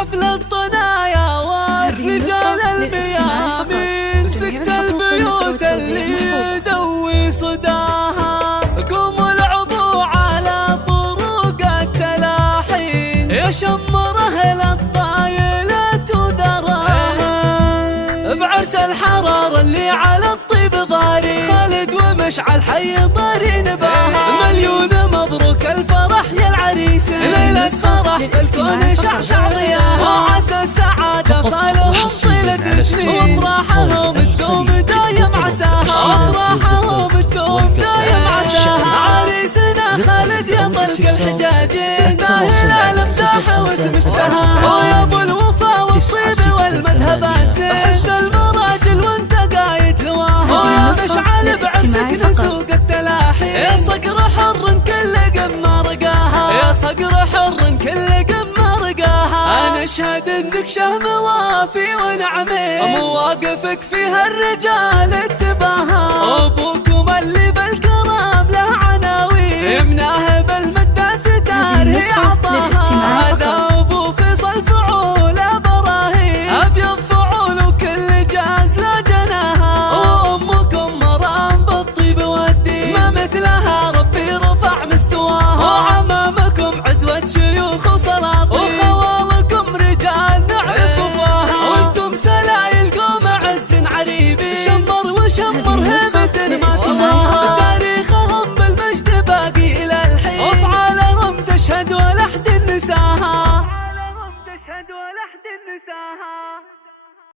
حفل الطنايا والرجال الميامين، سكت البيوت اللي يدوي صداها. قوموا العبوا على طرق التلاحين، يا شمر أهل الطايلة وذراها. بعرس الحرار اللي على الطيب ضاري، خالد ومشعل حي طاري نباها. مليون مبروك الفرح يا العريس، ليلة فرح في الكون شعشع ضياها. وعسى السعادة فالهم طيلة سنين، وافراحهم تدوم دايم عساها. افراحهم تدوم دايم عساها. عريسنا خالد يا طلق الحجاج، تستاهل الامداح واسمتها. ويا ابو الوفا والطيب والمذهبات، زيت المراجل وانت قايد لواها. ويا مشعل بعرسك نسوق التلاحي، يا صقر حر كل قمة رقاها. يا صقر حر كل قمة رقاها. انا اشهد انك شهم وافي ونعمين، مواقفك فيها الرجال اتباها. ابوكم اللي بالكرام له عناوين، يمناه بالمدات تارهي عطاها. هذا ابو فيصل فعول براهين، ابيض فعول وكل جاز لا جناها. وامكم مرام بالطيب والدين، ما مثلها ربي رفع مستواها. وعمامكم عزوة شيوخ وسلاطين، وخوالكم رجال نعرف وفاها. وانتم سلايل قوم عز عريبي، شمر وشمر هيبة ما تضاها. تاريخهم بالمجد باقي الى الحين، وافعالهم تشهد ولا احد نساها.